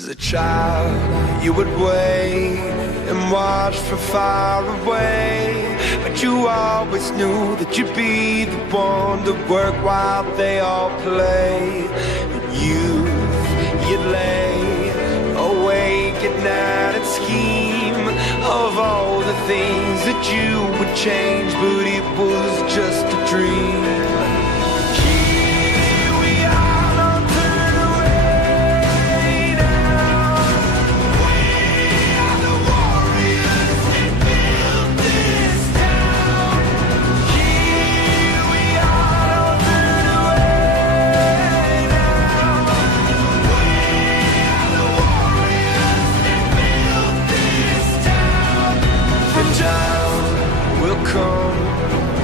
As a child, you would wait and watch from far away, but you always knew that you'd be the one to work while they all play. In youth, you'd lay awake at night and scheme of all the things that you would change, but it was just a dream.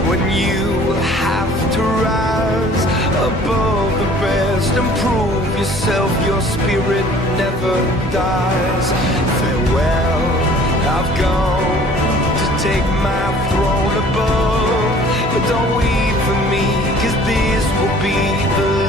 When you have to rise above the rest and prove yourself, your spirit never dies. Farewell, I've gone to take my throne above, but don't weep for me, 'cause this will be the